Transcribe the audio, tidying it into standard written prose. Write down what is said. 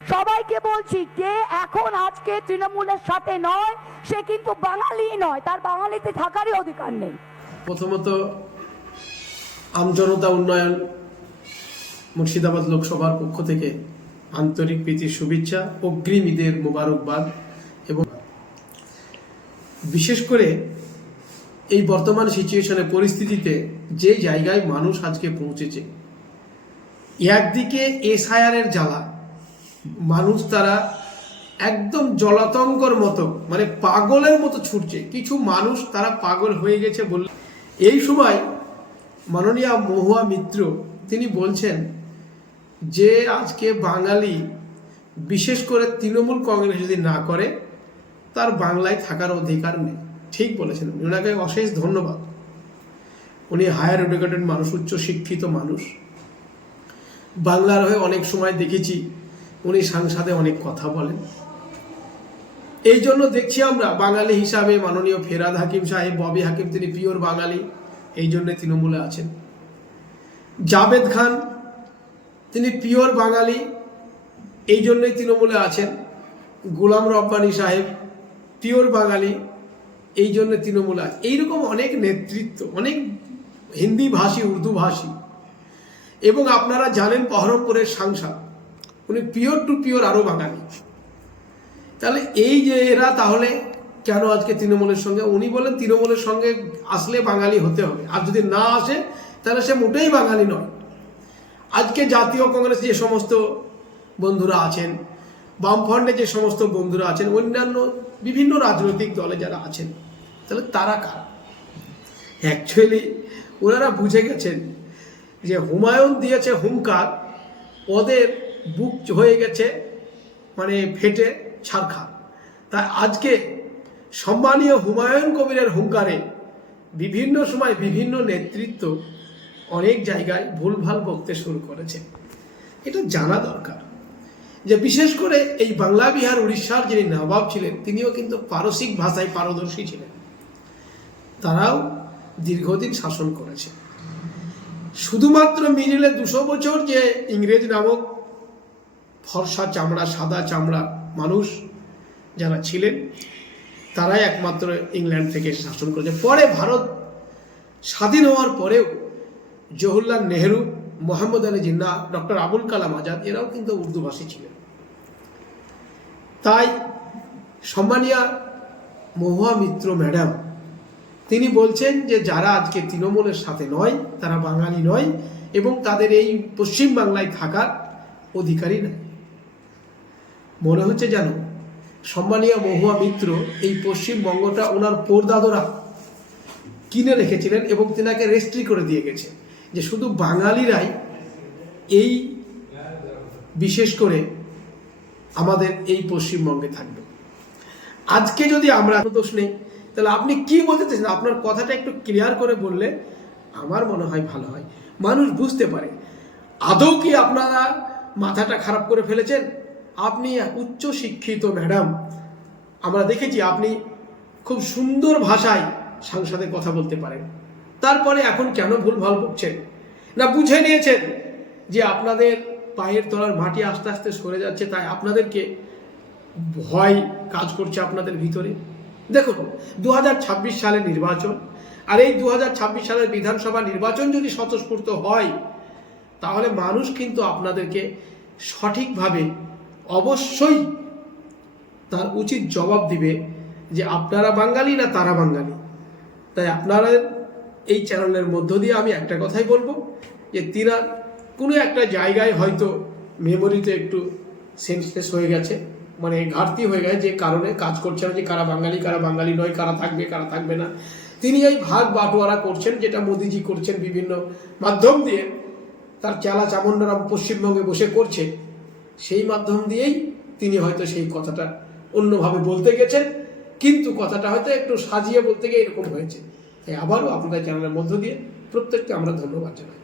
সবাইকে বলছি, যে এখন আজকে তৃণমূলের সাথে নয় সে কিন্তু বাঙালি নয়, তার বাঙালিতে থাকারই অধিকার নেই। প্রথমত আমজনতা উন্নয়ন মুর্শিদাবাদ লোকসভার পক্ষ থেকে আন্তরিক প্রীতির শুভেচ্ছা, অগ্রিম ঈদের মোবারকবাদ। এবং বিশেষ করে এই বর্তমান সিচুয়েশনে পরিস্থিতিতে যে জায়গায় মানুষ আজকে পৌঁছেছে, একদিকে এসআইআরের জ্বালা, মানুষ তারা একদম জলাতঙ্কর মতো মানে পাগলের মতো ছুটছে, কিছু মানুষ তারা পাগল হয়ে গেছে বললে। এই সময় মাননীয় মহুয়া মিত্র তিনি বলছেন যে আজকে বাঙালি বিশেষ করে তৃণমূল কংগ্রেস যদি না করে তার বাংলায় থাকার অধিকার নেই। ঠিক বলেছেন, ওনাকে অশেষ ধন্যবাদ। উনি হায়ার এডুকেটেড মানুষ, উচ্চ শিক্ষিত মানুষ। বাংলার হয়ে অনেক সময় দেখেছি উনি সংসদে অনেক কথা বলেন। এই জন্য দেখছি আমরা বাঙালি হিসাবে মাননীয় ফেরাদ হাকিম সাহেব, ববি হাকিম তিনি পিওর বাঙালি, এই জন্য তৃণমূলে আছেন। জাভেদ খান তিনি পিওর বাঙালি, এই জন্যই তৃণমূলে আছেন। গোলাম রব্বানী সাহেব পিওর বাঙালি, এই জন্য তৃণমূলে আছে। এইরকম অনেক নেতৃত্ব, অনেক হিন্দি ভাষী, উর্দু ভাষী। এবং আপনারা জানেন বহরমপুরের সাংসদ উনি পিওর টু পিওর আরও বাঙালি। তাহলে এই যে এরা তাহলে কেন আজকে তৃণমূলের সঙ্গে, উনি বলেন তৃণমূলের সঙ্গে আসলে বাঙালি হতে হবে, আর যদি না আসে তাহলে সে মোটেই বাঙালি নয়। আজকে জাতীয় কংগ্রেসে যে সমস্ত বন্ধুরা আছেন, বামফ্রন্টে যে সমস্ত বন্ধুরা আছেন, অন্যান্য বিভিন্ন রাজনৈতিক দলে যারা আছেন, তাহলে তারা কারা? অ্যাকচুয়ালি ওনারা বুঝে গেছেন যে হুমায়ুন দিয়েছে হুঙ্কার, ওদের বুক হয়ে গেছে মানে ফেটে ছারখার। তাই আজকে সম্মানীয় হুমায়ুন কবিরের হুঙ্কারে বিভিন্ন সময় বিভিন্ন নেতৃত্ব অনেক জায়গায় ভুলভাল বকতে শুরু করেছে। এটা জানা দরকার যে বিশেষ করে এই বাংলা, বিহার, উড়িষ্যার যিনি নবাব ছিলেন তিনিও কিন্তু পারসিক ভাষায় পারদর্শী ছিলেন। তারাও দীর্ঘদিন শাসন করেছে। শুধুমাত্র মিডিলে 200 বছর যে ইংরেজ নামক ফর্সা চামড়া, সাদা চামড়া মানুষ যারা ছিলেন তারাই একমাত্র ইংল্যান্ড থেকে শাসন করেছে। পরে ভারত স্বাধীন হওয়ার পরেও জওহরলাল নেহেরু, মোহাম্মদ আলী জিন্নাহ, ডক্টর আবুল কালাম আজাদ এরাও কিন্তু উর্দুভাষী ছিলেন। তাই সম্মানীয় মহুয়া মিত্র ম্যাডাম তিনি বলছেন যে যারা আজকে তৃণমূলের সাথে নয় তারা বাঙালি নয় এবং তাদের এই পশ্চিম বাংলায় থাকার অধিকারই নাই। মনে হচ্ছে যেন সম্মানীয় মহুয়া মিত্র এই পশ্চিমবঙ্গটা ওনার পরদাদরা কিনে রেখেছিলেন এবং তিনাকে রেজিস্ট্রি করে দিয়ে গেছে যে শুধু বাঙালিরাই এই বিশেষ করে আমাদের এই পশ্চিমবঙ্গে থাকবে। আজকে যদি আমরা দোষ নেই, তাহলে আপনি কি বলতে চাইছেন? আপনার কথাটা একটু ক্লিয়ার করে বললে আমার মনে হয় ভালো হয়, মানুষ বুঝতে পারে। আদৌ কি আপনারা মাথাটা খারাপ করে ফেলেছেন? আপনি উচ্চ শিক্ষিত ম্যাডাম, আমরা দেখেছি আপনি খুব সুন্দর ভাষায় সংসদে কথা বলতে পারেন, তারপরে এখন কেন ভুলভাল বকছেন? না বুঝে নিয়েছেন যে আপনাদের পায়ের তলার মাটি আস্তে আস্তে সরে যাচ্ছে, তাই আপনাদেরকে ভয় কাজ করছে আপনাদের ভিতরে? দেখুন 2026 সালে নির্বাচন, আর এই 2026 সালের বিধানসভা নির্বাচন যদি স্বতঃস্ফূর্ত হয় তাহলে মানুষ কিন্তু আপনাদেরকে সঠিকভাবে অবশ্যই তার উচিত জবাব দিবে যে আপনারা বাঙালি না তারা বাঙালি। তাই আপনারা এই চ্যানেলের মধ্য দিয়ে আমি একটা কথাই বলবো যে তিনা কোনো একটা জায়গায় হয়তো মেমোরিতে একটু সেন্সলেস হয়ে গেছে, মানে ঘাটতি হয়ে গেছে, যে কারণে কাজ করছে না যে কারা বাঙালি নয়, কারা থাকবে না। তিনি এই ভাগ বাটোয়ারা করছেন, যেটা মোদিজি করছেন বিভিন্ন মাধ্যম দিয়ে, তার চেলা চামুন্ডারা পশ্চিমবঙ্গে বসে করছে, সেই মাধ্যম দিয়েই তিনি হয়তো সেই কথাটা অন্যভাবে বলতে গেছেন, কিন্তু কথাটা হয়তো একটু সাজিয়ে বলতে গিয়ে এরকম হয়েছে। তাই আবারও আপনাদের চ্যানেলের মধ্য দিয়ে প্রত্যেককে আমরা ধন্যবাদ জানাই।